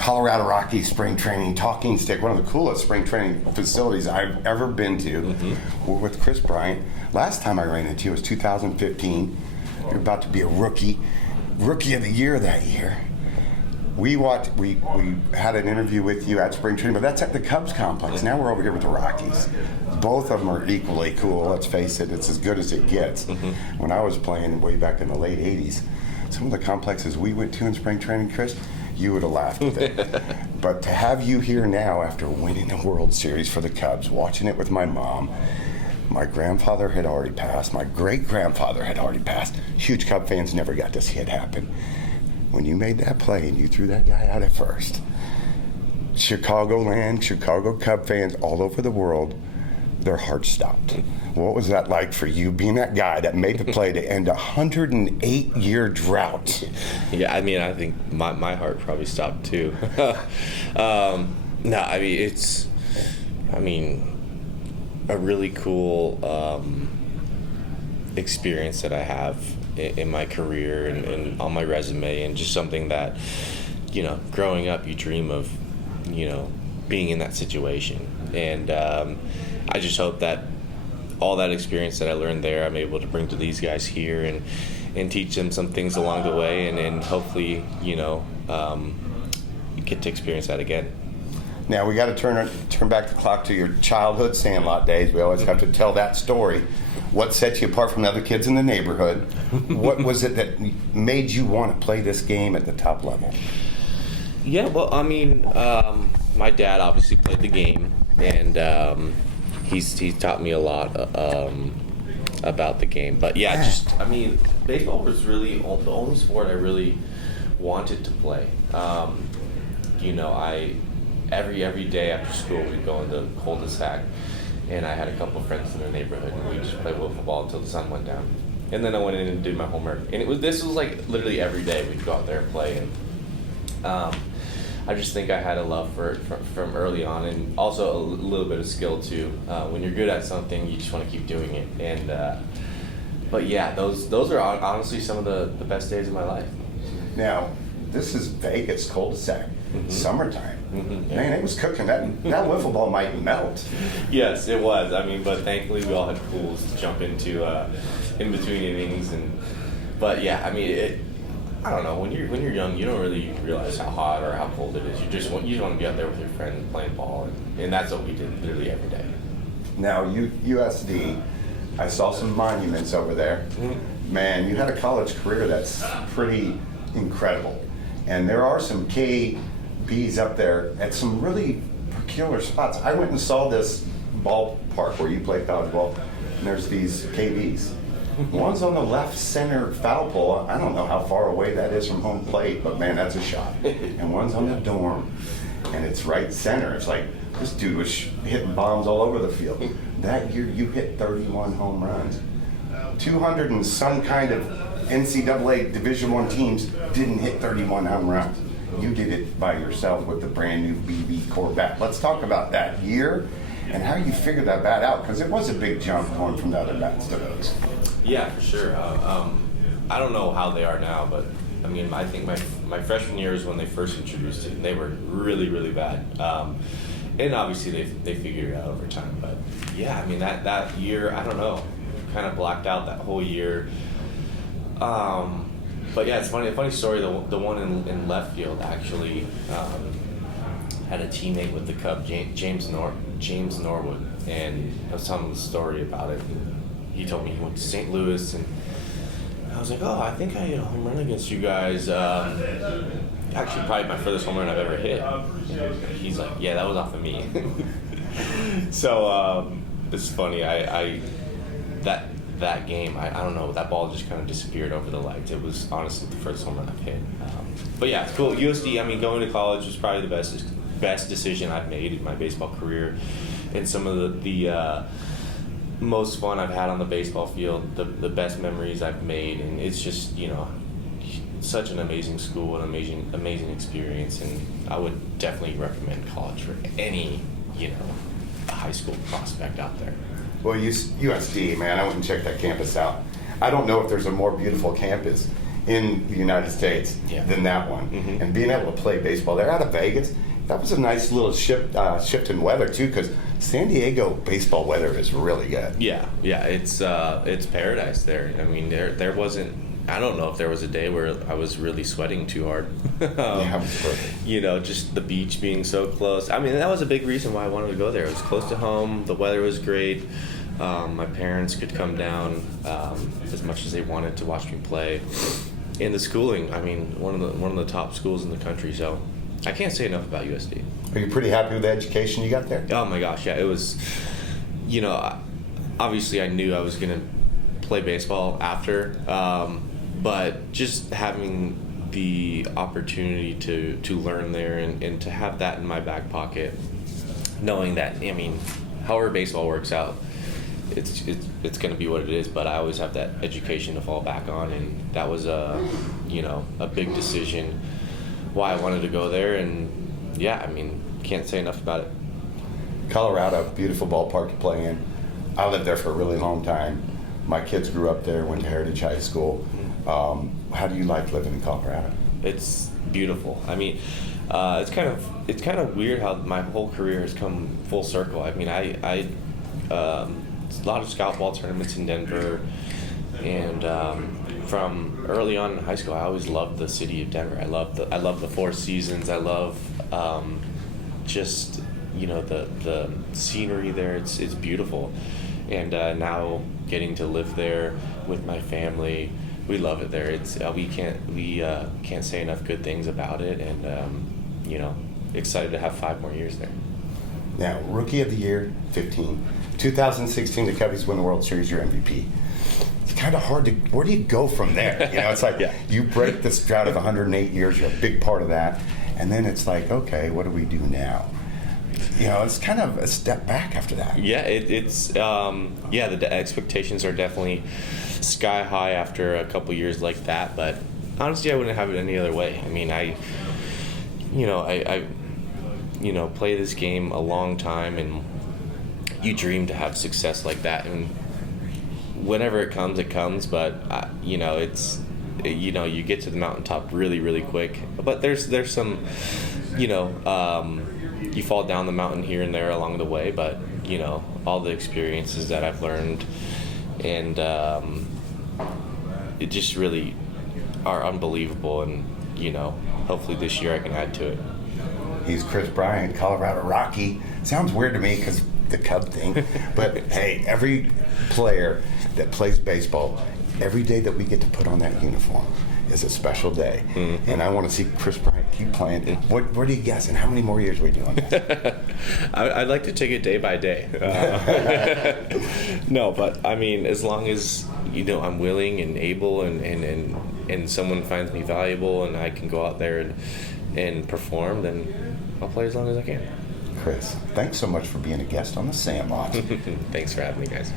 Colorado Rockies spring training, talking stick, one of the coolest spring training facilities I've ever been to. We're with Kris Bryant. Last time I ran into you was 2015. You're about to be a rookie of the year that year. We had an interview with you at spring training, but that's at the Cubs complex. Now we're over here with the Rockies. Both of them are equally cool. Let's face it, it's as good as it gets. When I was playing way back in the late 80s, some of the complexes we went to in spring training, Kris, you would have laughed at it. But to have you here now after winning a World Series for the Cubs, watching it with my mom, my grandfather had already passed, my great-grandfather had already passed. Huge Cub fans never got to see it happen. When you made that play and you threw that guy out at first, Chicagoland, Chicago Cub fans all over the world, their hearts stopped. What was that like for you, being that guy that made the play to end a 108-year drought? Yeah, I mean, I think my heart probably stopped too. No, I mean, it's a really cool experience that I have in my career and on my resume, and just something that, growing up you dream of, being in that situation. And I just hope that all that experience that I learned there, I'm able to bring to these guys here and teach them some things along the way, and hopefully, get to experience that again. Now we got to turn back the clock to your childhood Sandlot days. We always have to tell that story. What set you apart from the other kids in the neighborhood? What was it that made you want to play this game at the top level? Yeah, well, I mean, my dad obviously played the game, and he's taught me a lot about the game. But yeah, baseball was really the only sport I really wanted to play. Every day after school we'd go in the cul-de-sac, and I had a couple of friends in the neighborhood, and we'd just play wiffle ball until the sun went down. And then I went in and did my homework, and this was like literally every day we'd go out there and play. And I just think I had a love for it from early on, and also a little bit of skill too. When you're good at something, you just want to keep doing it. And but yeah, those are honestly some of the best days of my life. Now, this is Vegas cul-de-sac, summertime. Man, it was cooking. That wiffle ball might melt. Yes, it was. I mean, but thankfully we all had pools to jump into in between innings. But yeah, I mean, I don't know. When you're young, you don't really realize how hot or how cold it is. You just want to be out there with your friend playing ball, and that's what we did literally every day. Now, USD, I saw some monuments over there. Man, you had a college career that's pretty incredible. And there are some KBs up there at some really peculiar spots. I went and saw this ballpark where you play college ball, and there's these KBs. One's on the left center foul pole. I don't know how far away that is from home plate, but man, that's a shot. And one's on the dorm, and it's right center. It's like, this dude was hitting bombs all over the field. That year, you hit 31 home runs. 200 and some kind of NCAA Division I teams didn't hit 31 home runs. You did it by yourself with the brand new BB core bat. Let's talk about that year and how you figured that bat out, because it was a big jump going from the other bats to those. Yeah, for sure. I don't know how they are now, but I mean, I think my freshman year is when they first introduced it, and they were really, really bad. And obviously they figured it out over time. But yeah, I mean, that year, I don't know, kind of blacked out that whole year. But yeah, it's a funny story. The one in left field actually had a teammate with the Cubs, James Norwood, and I was telling him the story about it. And he told me he went to St. Louis, and I was like, oh, I think I hit a home run against you guys. Actually, probably my furthest home run I've ever hit. And he's like, yeah, that was off of me. So it's funny. That game, I don't know, that ball just kind of disappeared over the lights. It was honestly the first home run I've hit. But yeah, it's cool. USD, I mean, going to college was probably the best decision I've made in my baseball career, and some of the most fun I've had on the baseball field, the best memories I've made, and it's just, such an amazing school, an amazing experience, and I would definitely recommend college for any, high school prospect out there. Well, USD, man, I went and checked that campus out. I don't know if there's a more beautiful campus in the United States Yeah. than that one. And being able to play baseball, they're out of Vegas. That was a nice little shift in weather too, because San Diego baseball weather is really good. Yeah, it's paradise there. I mean, there wasn't. I don't know if there was a day where I was really sweating too hard. Yeah, it was perfect. You know, just the beach being so close. I mean, that was a big reason why I wanted to go there. It was close to home. The weather was great. My parents could come down as much as they wanted to watch me play. And the schooling. I mean, one of the top schools in the country. So I can't say enough about USD. Are you pretty happy with the education you got there? Oh my gosh, yeah, it was. You know, obviously I knew I was gonna play baseball after. But just having the opportunity to learn there and to have that in my back pocket, knowing that, I mean, however baseball works out, it's going to be what it is. But I always have that education to fall back on, and that was a big decision why I wanted to go there. And yeah, I mean, can't say enough about it. Colorado, beautiful ballpark to play in. I lived there for a really long time. My kids grew up there, went to Heritage High School. How do you like living in Colorado? It's beautiful. I mean, it's kind of weird how my whole career has come full circle. I mean, I a lot of scout ball tournaments in Denver, and from early on in high school, I always loved the city of Denver. I love the Four Seasons. I love just the scenery there. It's beautiful, and now getting to live there with my family. We love it there. It's we can't say enough good things about it, and excited to have 5 more years there. Now, Rookie of the Year, 15. 2016, the Cubbies win the World Series. You're MVP. It's kind of hard to. Where do you go from there? It's like Yeah. You break this drought of 108 years. You're a big part of that, and then it's like, okay, what do we do now? It's kind of a step back after that. Yeah, the expectations are definitely sky high after a couple years like that, but honestly I wouldn't have it any other way. I mean, I play this game a long time, and you dream to have success like that, and whenever it comes, but it's you get to the mountaintop really, really quick, but there's some you fall down the mountain here and there along the way, but all the experiences that I've learned, and it just really are unbelievable, and hopefully this year I can add to it. He's Kris Bryant, Colorado Rocky. Sounds weird to me because the Cub thing, but hey, every player that plays baseball, every day that we get to put on that uniform is a special day. And I want to see Kris Bryant keep playing. What do you guess? And how many more years are we doing that? I'd like to take it day by day. No, but I mean, as long as I'm willing and able, and someone finds me valuable, and I can go out there and perform, then I'll play as long as I can. Kris, thanks so much for being a guest on the Sandlot. Thanks for having me, guys.